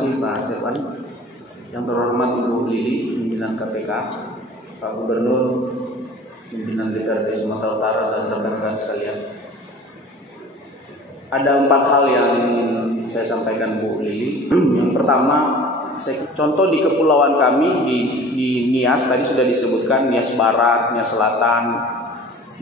kasih Pak Servan. Yang terhormat Ibu Lili, pimpinan KPK, Pak Gubernur, pimpinan DPRD Sumatera Utara, dan rekan-rekan sekalian. Ada 4 hal yang ingin saya sampaikan Bu Lili. Yang pertama, contoh di kepulauan kami di Nias, tadi sudah disebutkan Nias Barat, Nias Selatan,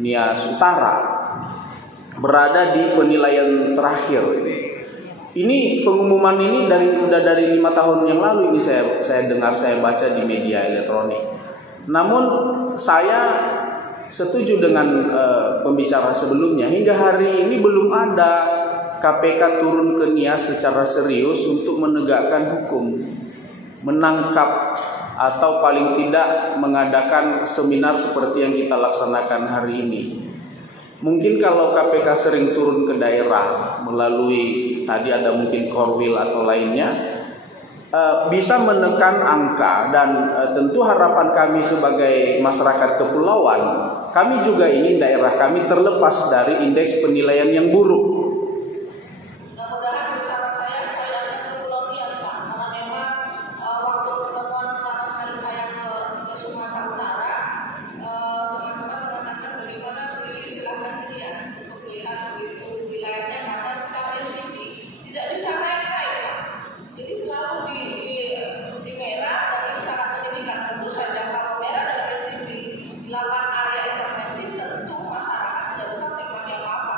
Nias Utara, berada di penilaian terakhir. Ini pengumuman ini udah dari 5 tahun yang lalu ini saya dengar, saya baca di media elektronik. Namun saya setuju dengan pembicara sebelumnya, hingga hari ini belum ada KPK turun ke Nias secara serius untuk menegakkan hukum, menangkap atau paling tidak mengadakan seminar seperti yang kita laksanakan hari ini. Mungkin kalau KPK sering turun ke daerah melalui tadi ada mungkin korwil atau lainnya, bisa menekan angka, dan tentu harapan kami sebagai masyarakat kepulauan, kami juga ingin daerah kami terlepas dari indeks penilaian yang buruk. Mudah-mudahan bersama saya datang ke Pulau Nias, Pak, karena memang waktu pertemuan pertama sekali saya ke Sumatera Utara, teman-teman mengatakan bagaimana beli silakan ke Nias untuk melihat wilayahnya, karena secara MCP tidak bisa naik-naik, Pak. Jadi selalu di merah, dan ini sangat menyedihkan. Tentu saja kalau merah dalam MCP 8 area intervensi, tentu masyarakat tidak bisa menikmati apa-apa.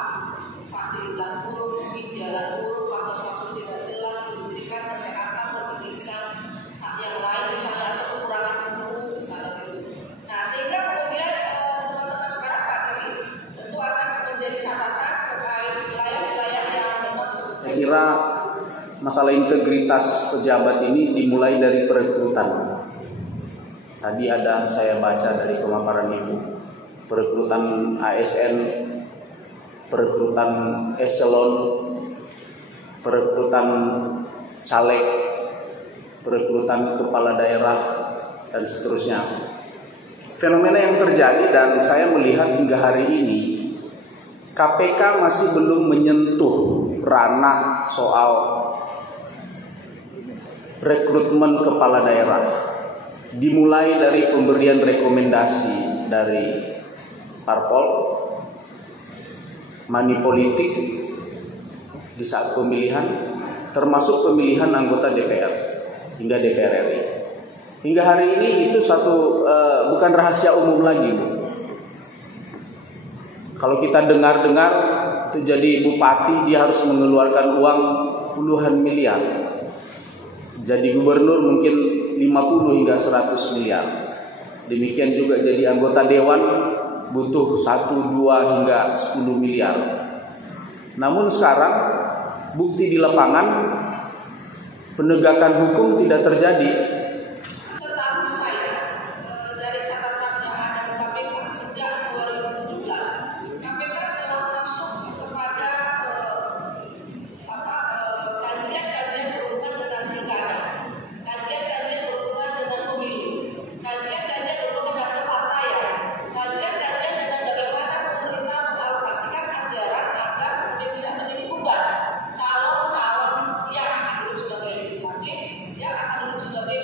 Fasilitas buruk, jalan buruk, fasilitas tidak jelas, listrikan, kesehatan, pendidikan, hak yang lain misalnya, atau kekurangan guru misalnya gitu. Nah, sehingga kemudian teman-teman sekarang Pak Dwi tentu akan menjadi catatan terkait wilayah-wilayah yang memang disebut. Saya kira masalah integritas pejabat ini dimulai dari perekrutan. Tadi ada saya baca dari pemaparan Ibu, perekrutan ASN, perekrutan eselon, perekrutan caleg, perekrutan kepala daerah, dan seterusnya. Fenomena yang terjadi, dan saya melihat hingga hari ini KPK masih belum menyentuh ranah soal rekrutmen kepala daerah. Dimulai dari pemberian rekomendasi dari parpol, money politik di saat pemilihan, termasuk pemilihan anggota DPR hingga DPR RI. Hingga hari ini itu bukan rahasia umum lagi, Bu. Kalau kita dengar-dengar itu jadi bupati dia harus mengeluarkan uang puluhan miliar. Jadi gubernur mungkin 50 hingga 100 miliar. Demikian juga jadi anggota dewan butuh 1, 2 hingga 10 miliar. Namun sekarang bukti di lapangan penegakan hukum tidak terjadi. Setahu saya dari catatan yang ada di KPK sejak 2017, KPK telah masuk kepada kajian-kajian berhubungan dengan pilkada, kajian-kajian berhubungan dengan pemilu, kajian-kajian berhubungan dengan kepartaian, kajian-kajian dengan bagaimana pemerintah mengalokasikan anggaran agar kemudian tidak menjadi beban calon-calon yang akan duduk sebagai legislatif, yang akan duduk sebagai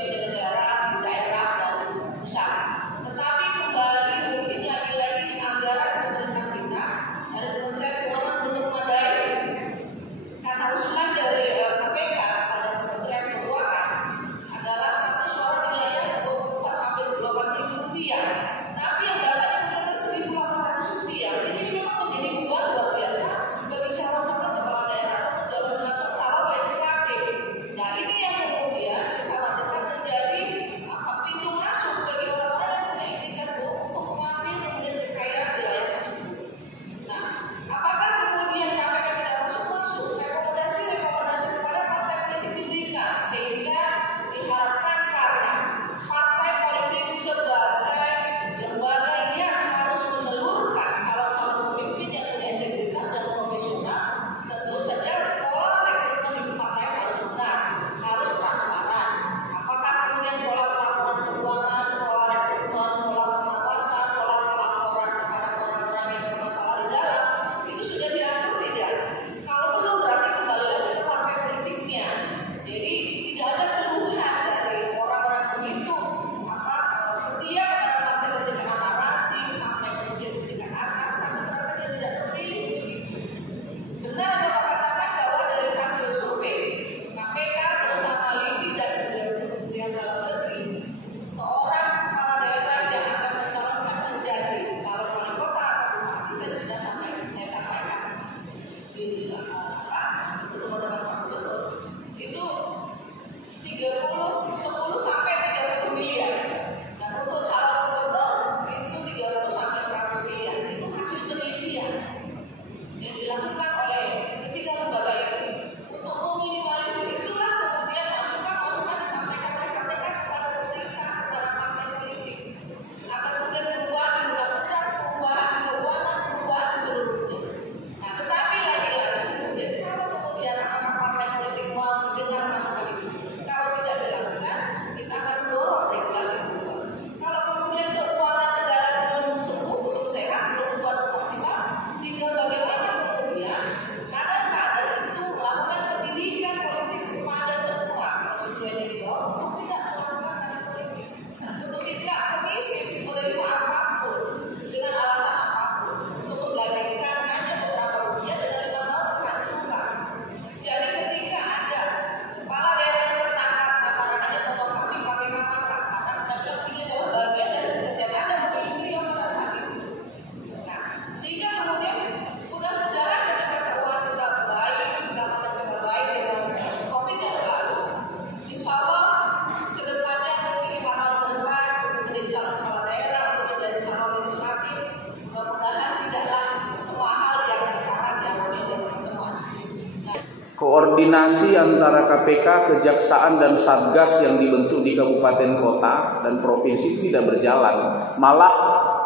koordinasi antara KPK, Kejaksaan dan Satgas yang dibentuk di kabupaten kota dan provinsi itu tidak berjalan. Malah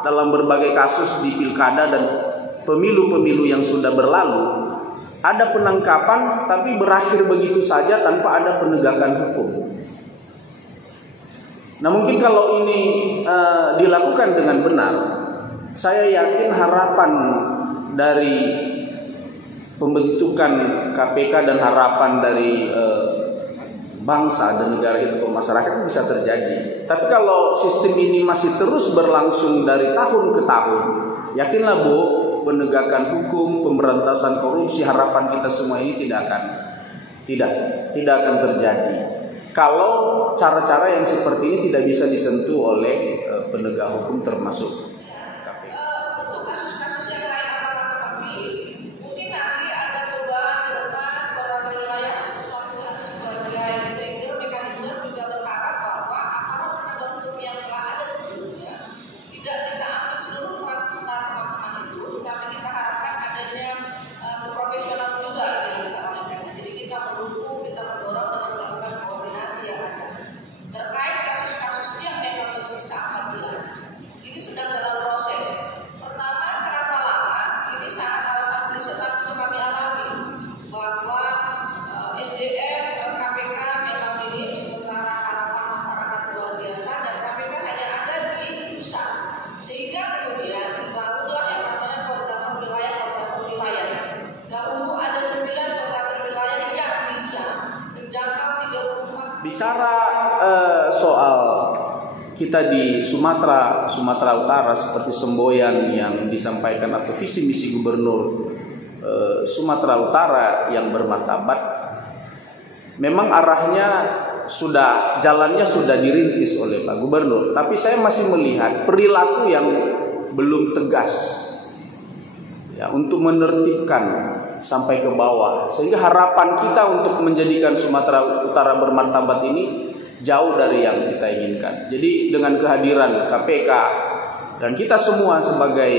dalam berbagai kasus di pilkada dan pemilu-pemilu yang sudah berlalu, ada penangkapan tapi berakhir begitu saja tanpa ada penegakan hukum. Nah, mungkin kalau ini dilakukan dengan benar, saya yakin harapan dari pembentukan KPK dan harapan dari bangsa dan negara itu ke masyarakat bisa terjadi. Tapi kalau sistem ini masih terus berlangsung dari tahun ke tahun, yakinlah Bu, penegakan hukum, pemberantasan korupsi, harapan kita semua ini tidak akan terjadi. Kalau cara-cara yang seperti ini tidak bisa disentuh oleh penegak hukum termasuk KPK. Untuk kasus-kasus yang lain apakah tetapi mungkin nanti ada perubahan ke depan beberapa wilayah suatu sebagai trigger mekanisme juga berharap bahwa aparat penegak hukum yang telah ada sebelumnya tidak kita ambil seluruh peran serta teman-teman itu, tapi kita harapkan adanya profesional juga yang kita lakukan. Jadi kita mendukung, kita mendorong dengan melakukan koordinasi yang ada terkait kasus-kasus yang memang tersisa 14. Ini sedang dalam proses. Pertama, kenapa lama? Ini sangat alasan riset itu kami alami bahwa SDM KPK memang minim, sementara harapan masyarakat luar biasa dan KPK hanya ada di pusat. Sehingga kemudian dibangunlah yang namanya koordinator wilayah. Dahulu ada 9 koordinator wilayah yang bisa menjangkau 34. Bicara soal kita di Sumatera Utara seperti semboyan yang disampaikan atau visi misi gubernur Sumatera Utara yang bermartabat, memang arahnya jalannya sudah dirintis oleh Pak Gubernur, tapi saya masih melihat perilaku yang belum tegas ya, untuk menertibkan sampai ke bawah, sehingga harapan kita untuk menjadikan Sumatera Utara bermartabat ini jauh dari yang kita inginkan. Jadi dengan kehadiran KPK dan kita semua sebagai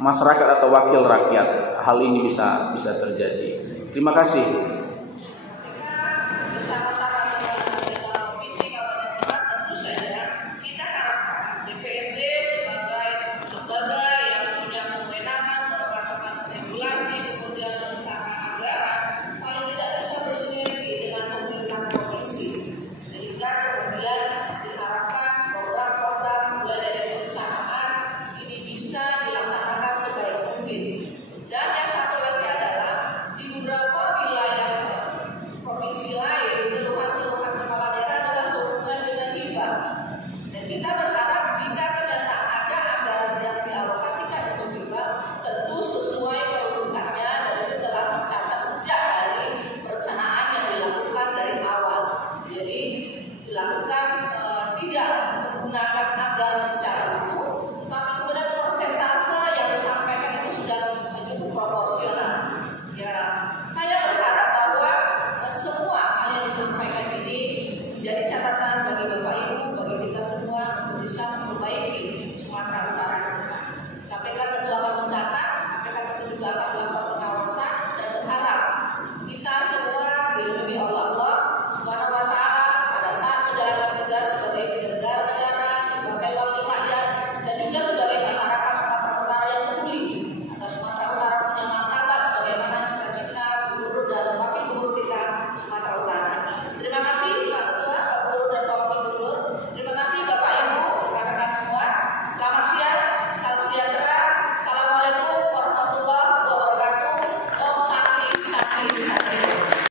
masyarakat atau wakil rakyat, hal ini bisa terjadi. Terima kasih.